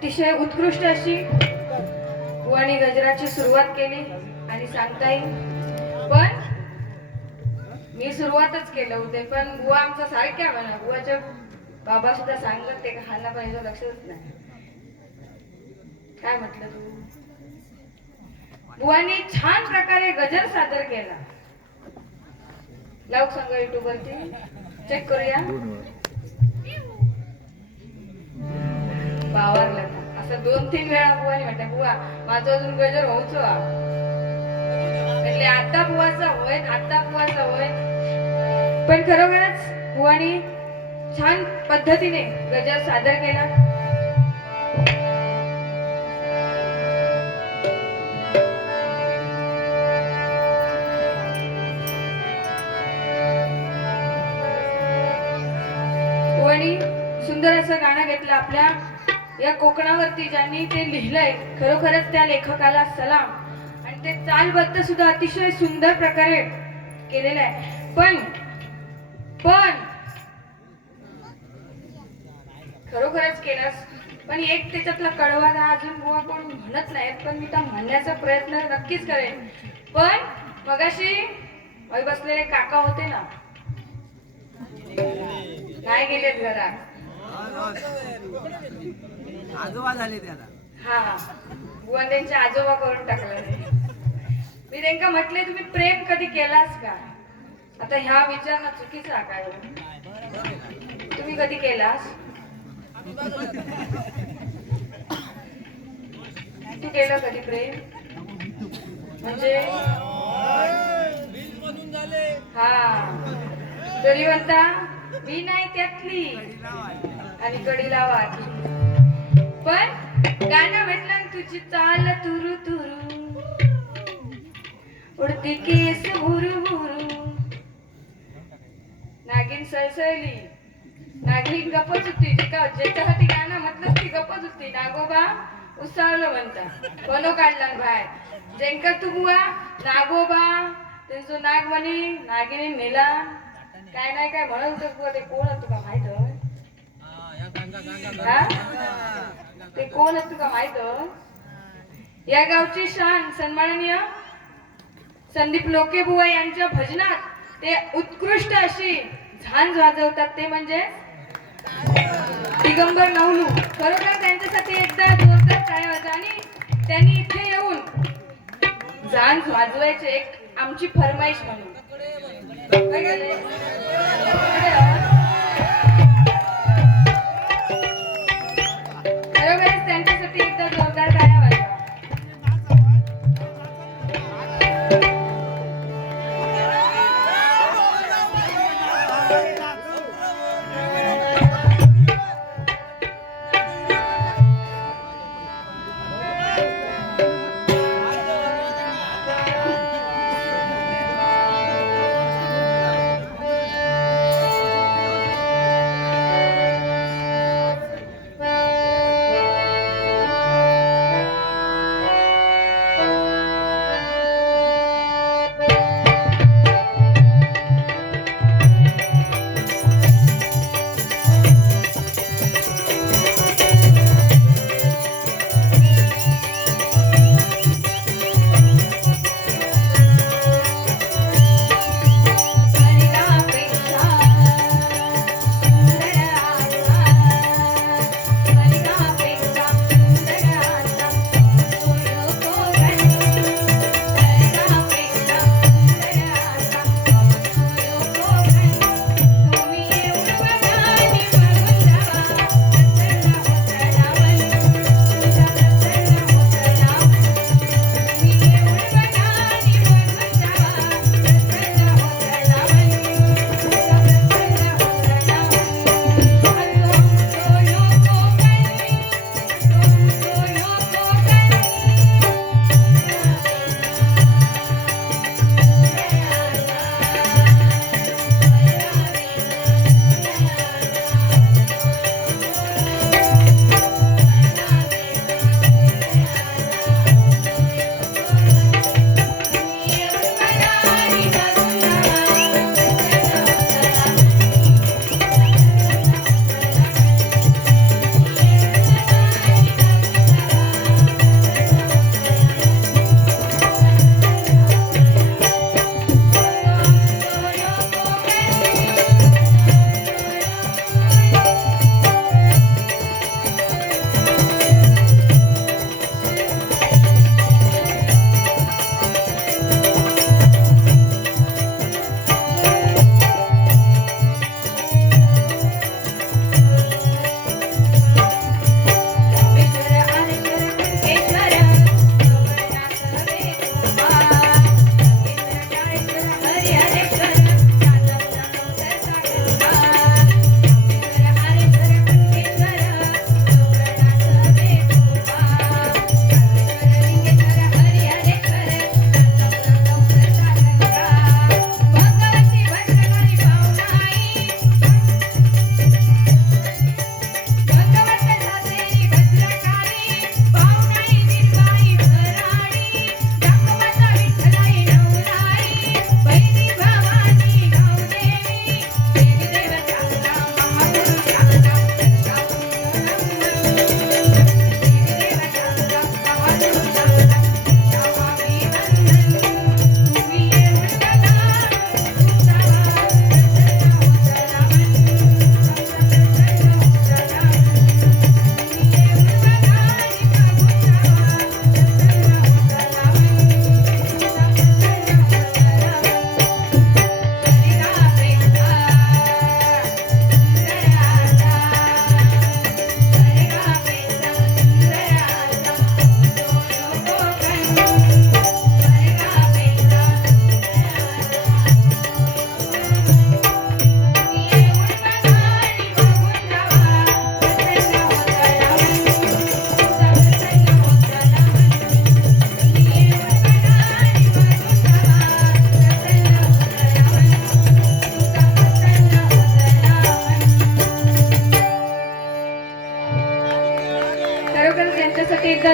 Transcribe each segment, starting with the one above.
अतिशय उत्कृष्ट अशी बुवानी गजराची सुरुवात केली आणि सांगता येईल पण मी सुरुवातच केलं होते पण बुवा आमचा सारख्या म्हणा बुवाच्या बाबा सुद्धा सांगत ते का हाना पाहिजे लक्षच नाही काय म्हटलं तू बुवानी छान प्रकारे गजर सादर केला लावू सांगा युट्यूब वरती चेक करूया बावरला असं 2-3 वेळा बुवानी म्हटलं बुवा माझं अजून गजर होऊच म्हणजे आता बुवाचा होय पण खरोखरच बुवानी छान पद्धतीने गजर सादर केला बुवानी सुंदर असं गाणं घेतलं आपल्या या कोकणावरती ज्यांनी ते लिहिलंय खरोखरच त्या लेखकाला सलाम आणि ते चालबद्ध सुद्धा अतिशय सुंदर प्रकारे केलेलं आहे पण खरोखरच केलास पण एक त्याच्यातला कडवा हा अजून बुवा कोण म्हणत नाही पण मी त्या म्हणण्याचा प्रयत्न नक्कीच करेन पण मगाशी बसलेले काका होते ना नाही गेलेत घरात आजोबा झाले त्याला हा बुवा त्यांचे आजोबा करून टाकले मी त्यांना म्हटले तुम्ही प्रेम कधी केलास का आता ह्या विचारणं चुकीचा काय तुम्ही कधी केलास तू केलं कधी प्रेम म्हणजे हा तरी म्हणता मी नाही त्यातली आणि कडी लावा पण गाणं म्हटलं तुझी चाल तुरु तुरु उडती केस हुरु हुरु नागिन सळसळली नागिन गपच होती ज्याच्यासाठी गाणं म्हटलं ती गपच होती नागोबा उसळलं म्हणता कोणो काढला बाहेर जेंकर तू बुवा नागोबा त्यांचं नागमणी नागिनी नेला काय नाही काय म्हणत होत ते कोण तुका माहित ते कोण तुका माहित या गावची शान सन्माननीय संदीप लोके बुवा यांच्या भजनात ते उत्कृष्ट अशी झांज वाजवतात ते म्हणजे दिगंबर नवलू खरोखर त्यांच्यासाठी एकदा जोरदार टाळ्या वाजवा आणि त्यांनी इथे येऊन झांज वाजवायचे एक आमची फरमाईश म्हणून खरोखरच त्यांच्यासाठी एकदा जोरदार टाळ्या वाजवा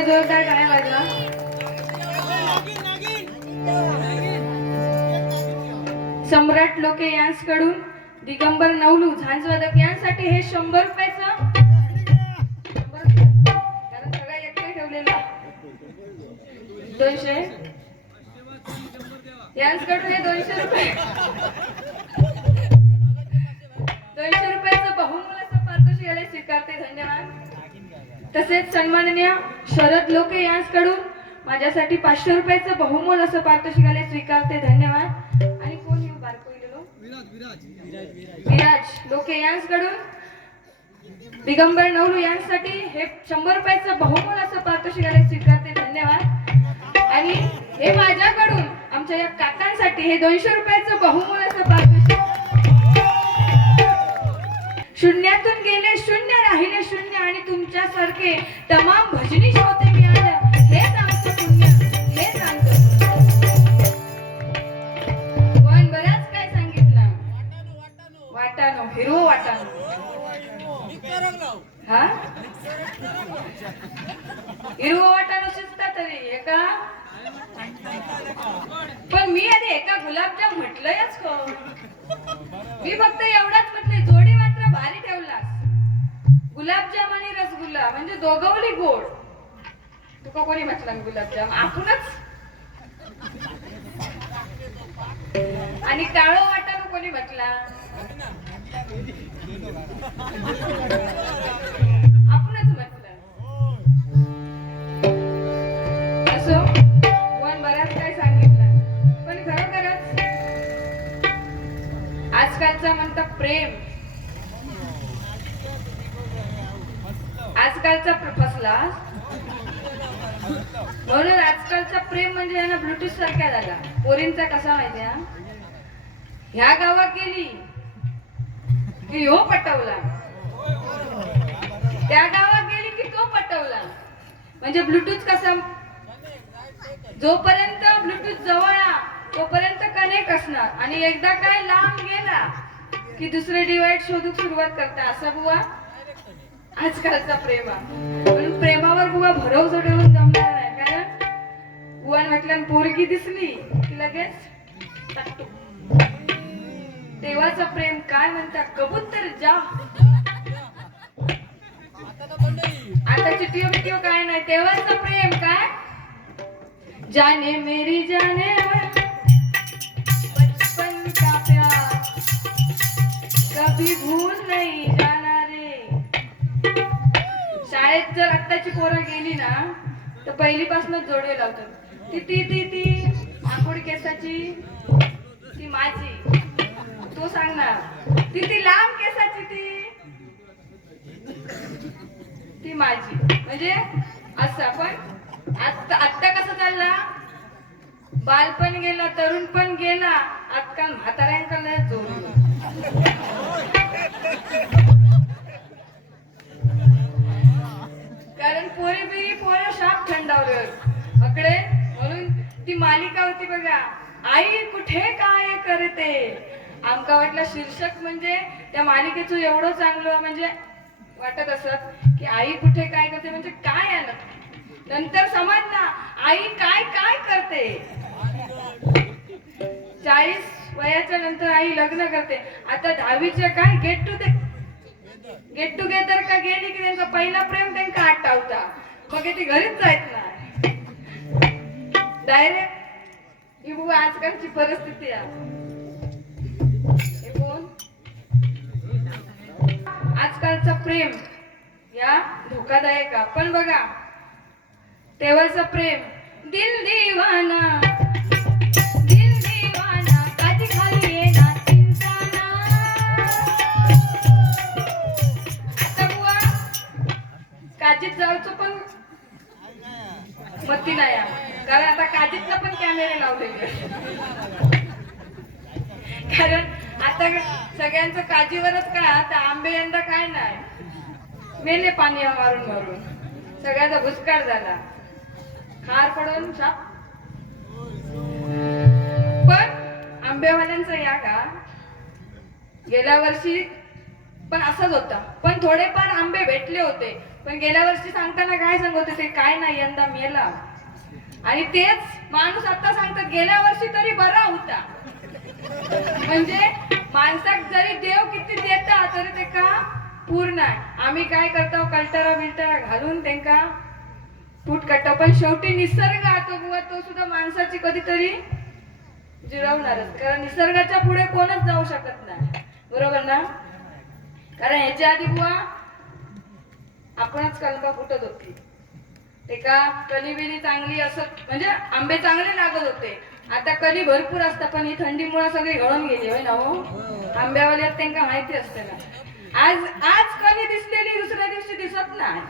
जोरदार टाळ्या वाजवा. सम्राट लोके यांकडून दिगंबर नवलू झांजवादक यांसाठी हे 100 रुपयाचं, कारण सगळा एकटे ठेवलेला 200 यांकडून हे 200 रुपये, 200 रुपयाचं बहुमूल्य असं पारितोषिक याला स्वीकारते. धन्यवाद. तसेच सन्माननीय शरद लोके यांकडून माझ्यासाठी 500 रुपयाचं बहुमोल असं पारितोषिकाला स्वीकारते. धन्यवाद. आणि कोण येऊ बारकोईलो विराज लोके यांकडून दिगंबर नवलू यांसाठी हे 100 रुपयाचं बहुमोल असं पारितोषिकाला स्वीकारते. धन्यवाद. आणि हे माझ्याकडून आमच्या या काकांसाठी हे 200 रुपयाचं बहुमोल असं पारितोषिक. शून्यातून गेले शून्य, राहिले शून्य, आणि तुमच्यासारखे तमाम भजनी श्रोते मिळालं, हेच आमचं पुण्य, हेच आमचं. पण बऱ्याच काय सांगितलं, वाटानो हिरो वाटानो. हा हिरो वाटानो शिजता तरी एका, पण मी आधी एका गुलाबजाम म्हटलंयच को. मी फक्त एवढाच म्हटलंय, जोडी मात्र भारी ठेवलास. गुलाबजाम आणि रसगुल्ला म्हणजे दोघवली गोड. तुका कोणी म्हटलं गुलाबजाम? आपणच. आणि काळो वाटाणू कोणी म्हटला? आपणच म्हटलं. असो, वन बराच काय सांगितलं, पण खरोखरच आजकालचा म्हणता प्रेम, आजकालचा फसला. म्हणून आजकालचा प्रेम म्हणजे यांना ब्लूटूथ सारखा झाला. पोरींचा कसा माहितीये, ह्या गावात गेली की ह्यो पटवला, त्या गावात गेली की तो पटवला. म्हणजे ब्लूटूथ कसा, जोपर्यंत ब्लूटूथ जवळ तोपर्यंत कनेक्ट असणार, आणि एकदा काय लांब गेला की दुसरे डिवाइड शोधूक सुरुवात करता. असा बुवा आजकालचा प्रेम. म्हणून प्रेमावर बुवा भरोसा ठेवून जमणार नाही. कारण बुवान म्हटलं पोरगी दिसली की लगेच टाकतो. तेव्हाचं प्रेम काय म्हणतात, कबूतर जा. आता चिठ्ठीओ बिठ्ठीओ काय नाही. तेव्हाचं प्रेम काय, जाने मेरी जाने बचपन का प्यार कभी भूल नहीं जाना रे. शाळेत जर आत्ताची पोरं गेली ना तर पहिलीपासूनच जोडवे लावतात. ती ती ती ती आंघोळ केसाची ती माझी, तो सांगणार. ती ती लांब केसाची ती माझी. म्हणजे असं. पण आत्ता कसं चालला, बालपण गेला, तरुणपण गेला, आजकाल म्हाताऱ्यांकडे जोड. कारण पोरी बिरी पोरं शाप थंडावलं अकडे. म्हणून ती मालिका होती बघा, आई कुठे काय करते. आमका वाटलं शीर्षक म्हणजे त्या मालिकेचं एवढं चांगलं म्हणजे वाटत असत की आई कुठे काय करते म्हणजे काय आहे ना. नंतर समजला आई काय काय करते. 40 वयाच्या नंतर आई लग्न करते. आता 10वीच्या काय गेट टुगेदर का गेली की त्यांचा पहिला प्रेम त्यांना आठवता. मग ती घरीच जायत नाही डायरेक्ट. ही बुवा आजकालची परिस्थिती आहे. आजकालचा प्रेम या धोकादायक आहे. पण बघा तेव्हाचं प्रेम, दिल दीवाना काजी खाली येना इंसाना. आता बुवा काजीत जायचं पण मत्ती नाही, कारण आता काजीतला पण कॅमेरे लावलेले. कारण आता सगळ्यांचं काजीवरच काय, आता आंबे यंदा काय नाही, मेले पाणी मारून मारून. सगळ्याचा भुसकाळ झाला, खार पडून साप. पण आंबेवाल्यांचा या का गेल्या वर्षी पण असाच होता. पण थोडेफार आंबे भेटले होते. पण गेल्या वर्षी सांगताना काय सांगत होते, काय नाही यंदा मेला. आणि तेच माणूस आता सांगतात गेल्या वर्षी तरी बरा होता. म्हणजे माणसाक जरी देव किती देता तरी ते का पूर्ण आहे. आम्ही काय करतो, कल्टरा बिल्टरा घालून त्यांका फूट काढतो. पण शेवटी निसर्ग आतो बुवा, तो सुद्धा माणसाची कधीतरी जिरवणारच. कारण निसर्गाच्या पुढे कोणच जाऊ शकत नाही, बरोबर ना. कारण ह्याच्या आधी बुवा आपणच कलमा फुटत होती. ते का कली चांगली असत, म्हणजे आंबे चांगले लागत होते. आता कली भरपूर असतात, पण ही थंडीमुळे सगळी गळून गेली होय ना हो. आंब्यावाल्यात त्यांना माहिती असते ना. आज आज कली दिसलेली दुसऱ्या दिवशी दिसत नाही.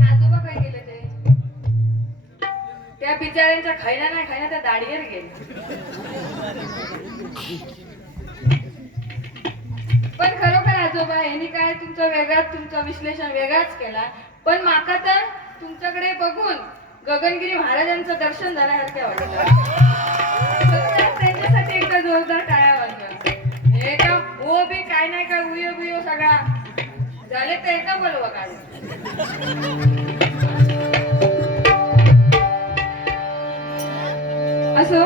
आजोबा काय केले ते, त्या बिचाऱ्यांच्या खायला नाही खायला त्या दाढीवर गेले. पण खरोखर आजोबा यांनी काय तुमचं वेगळाच, तुमचं विश्लेषण वेगळाच केला. पण माका तर तुमच्याकडे बघून गगनगिरी महाराजांचं दर्शन झाल्यासारखे वाटलं. त्यांच्यासाठी एकदा जोरदार टाळ्या वाजवा. हे का हो बी काय नाही का उयो बियो सगळा झाले तर एका बोलवा काय. असो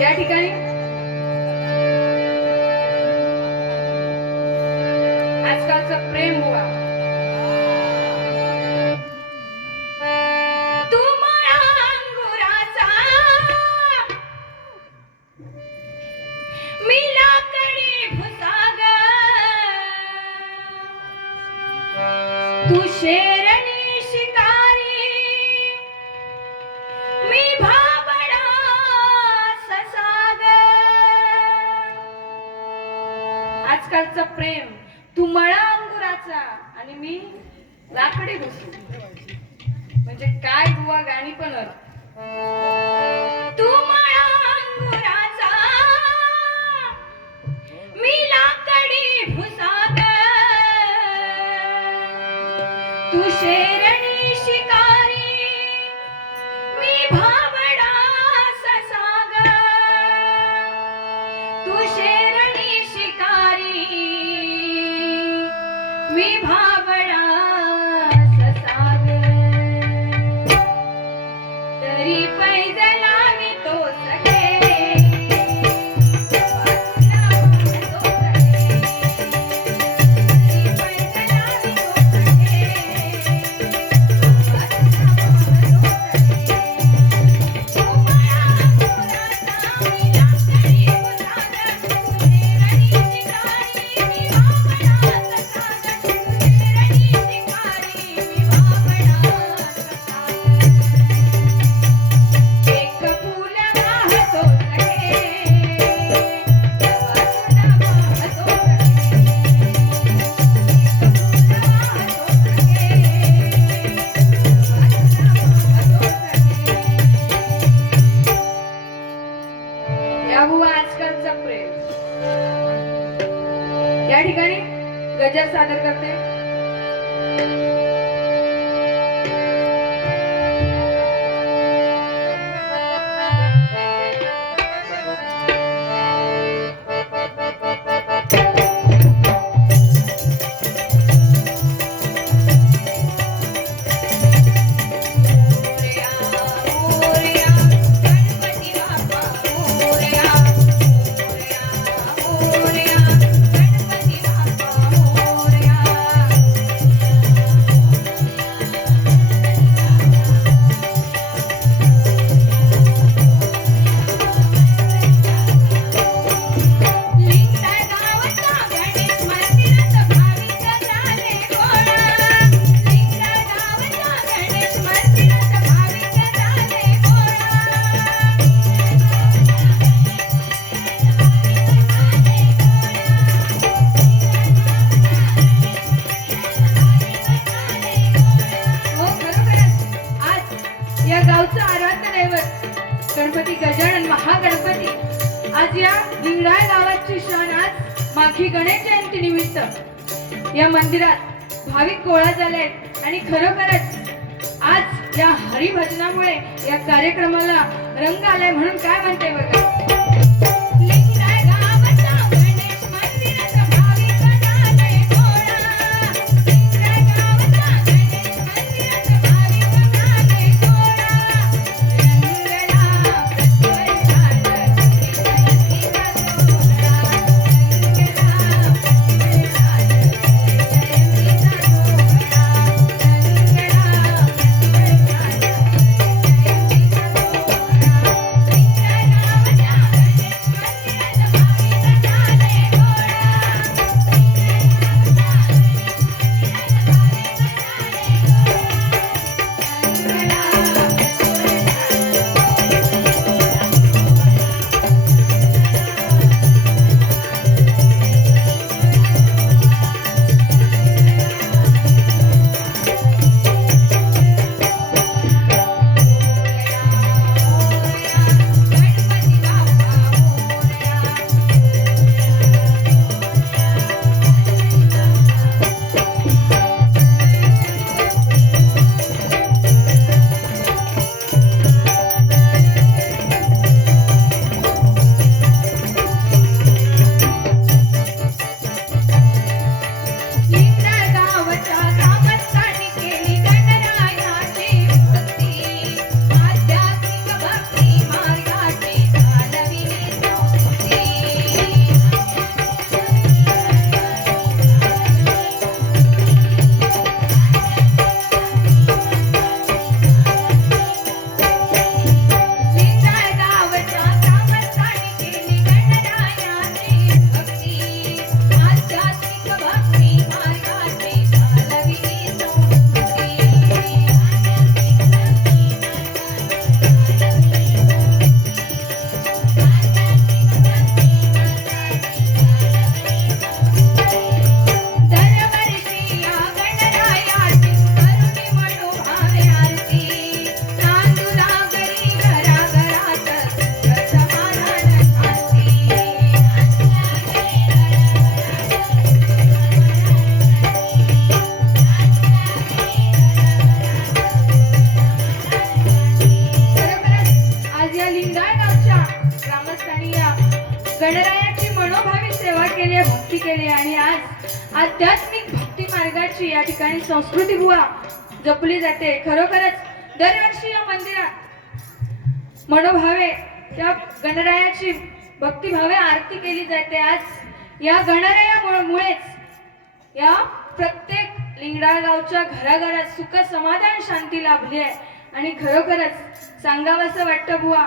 या ठिकाणी आजकालचं प्रेम हुआ. तू मला अंगुराचा, मी लाकडी भुसाग, तू शेरणी शिकारी, मी भाबडा ससाग. आजकालचं प्रेम, तू मळा अंगुराचा आणि मी लाकडी घुसू. म्हणजे काय बुवा गाणी पण तू मळा अंगुराचा, मी लाकडी भुसाग, तू शेरणी शिकारी, मी भाबडा ससाग, तू शेरणी शिकारी, मी भाबडा ससाग. तरी पैज लावितो सखे, वाचून म्हणतो सखे. तरी पैज लावितो सखे, वाचून म्हणतो सखे. तू मला अंगुराचा, मी लाकडी भुसाग, तू शेरणी शिकारी, मी भाबडा ससाग, तू शेरणी शिकारी, मी भाबडा ससाग. एक फूल वाहतो सखे, वाचून वाहतो सखे. एक फूल वाहतो सखे, वाचून वाहतो सखे. या बुवा आजकालचा प्रेम. या ठिकाणी गजर सादर करते. मोरया मोरया गणपती बाप्पा मोरया, मोरया मोरया गणपती बाप्पा मोरया. लिंगरा गावचा गणेश मंदिरात भाविक झाले गोळा, लिंगरा गावचा गणेश मंदिरात भाविक झाले गोळा. हो खरोखरच आज या गावचं आराध्य दैवत गणपती गजानन महागणपती आज या लिंगराळ गावाची क्षण आज माघी गणेश जयंती निमित्त या मंदिरात भाविक गोळा झाले आहेत. आणि खरोखरच आज या हरिभजनामुळे या कार्यक्रमाला रंग आलाय म्हणून काय म्हणते बघा. लिंगाय गावचा गणेश मंदिरात भाविक झाले गोळा. लिंगाय गावचा गणेश मंदिरात भाविक झाले गोळा. रंगला वर्षात गणपतीचा सोहळा. गणरायाची मनोभावी सेवा केली आहे, भक्ती केली आहे आणि आज आध्यात्मिक भक्ती मार्गाची या ठिकाणी संस्कृती बुवा जपली जाते. खरोखरच दरवर्षी या मंदिरात मनोभावे त्या गणरायाची भक्तिभावे आरती केली जाते. आज या गणरायामुळेच या प्रत्येक लिंगडाळ गावच्या घराघरात सुख समाधान शांती लाभली आहे. आणि खरोखरच सांगावंसं वाटतं बुवा,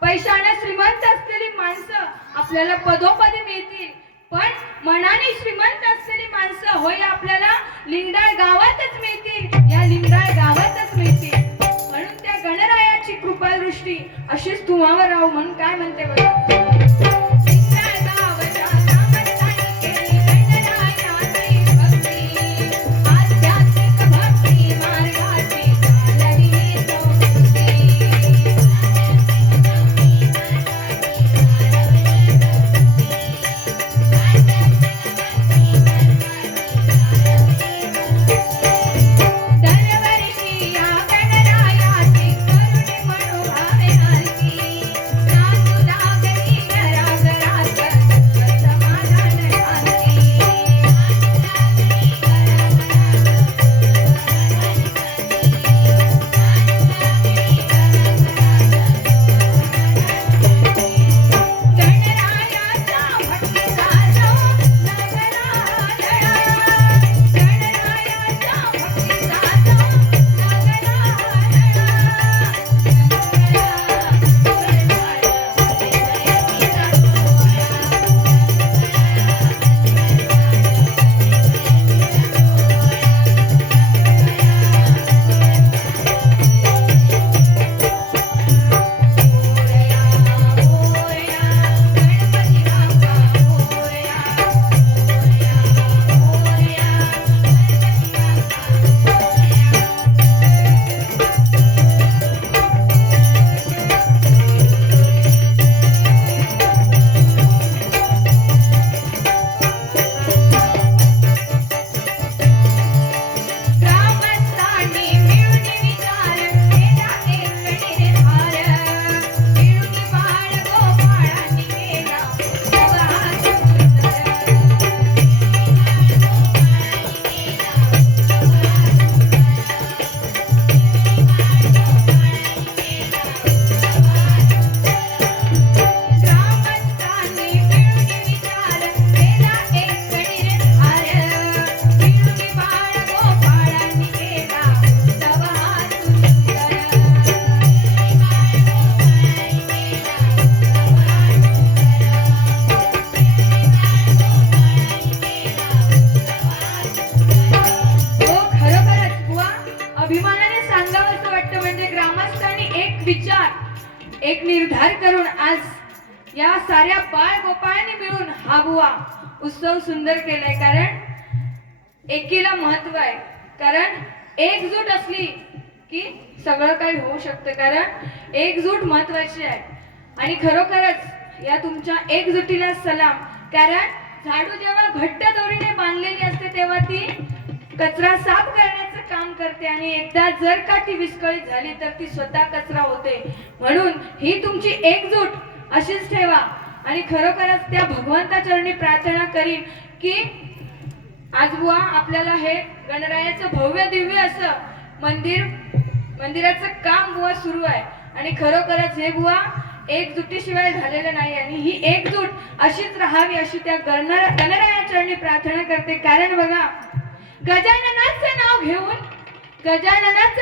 पैशाने श्रीमंत असलेली माणसं आपल्याला पदोपदी मिळतील, पण मनाने श्रीमंत असलेली माणसं होय आपल्याला लिंगडाळ गावातच मिळतील, या लिंगडाळ गावातच मिळतील. म्हणून त्या गणरायाची कृपादृष्टी अशीच तुम्हावर राहू म्हणून काय म्हणते बघा. अभिमानाने सांगावं असं वाटतं, म्हणजे ग्रामस्थांनी एक विचार, एक निर्धार करून आज या साऱ्या बाळ गोपाळांनी मिळून हा बुवा उत्सव सुंदर केलाय. कारण एकीला महत्व आहे, कारण एकजूट असली की सगळं काही होऊ शकतं. कारण एकजूट महत्वाची आहे आणि खरोखरच या तुमच्या एकजुटीला सलाम. कारण झाडू जेव्हा घट्ट दोरीने बांधलेली असते तेव्हा ती कचरा साफ करण्याचं काम करते आणि एकदा जर का ती विस्कळीत झाली तर ती स्वतः कचरा होते. म्हणून ही तुमची एकजूट अशीच ठेवा आणि खरोखरच त्या भगवंताचरणी प्रार्थना करीन की आज बुवा आपल्याला हे गणरायाचं भव्य दिव्य असं मंदिराचं काम बुवा सुरू आहे आणि खरोखरच हे बुवा एकजुटीशिवाय झालेलं नाही आणि ही एकजूट अशीच राहावी अशी त्या गणरायाचरणी प्रार्थना करते. कारण बघा, गजाननाचं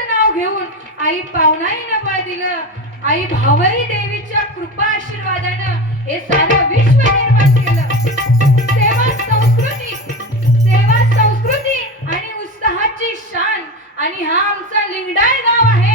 नाव घेऊन आई पावनाईनं बळ दिलं, आई भावई देवीच्या कृपा आशीर्वादानं हे सारं विश्व निर्माण केलं. सेवा संस्कृती आणि उत्साहाची शान आणि हा आमचा लिंगडाळ गाव आहे.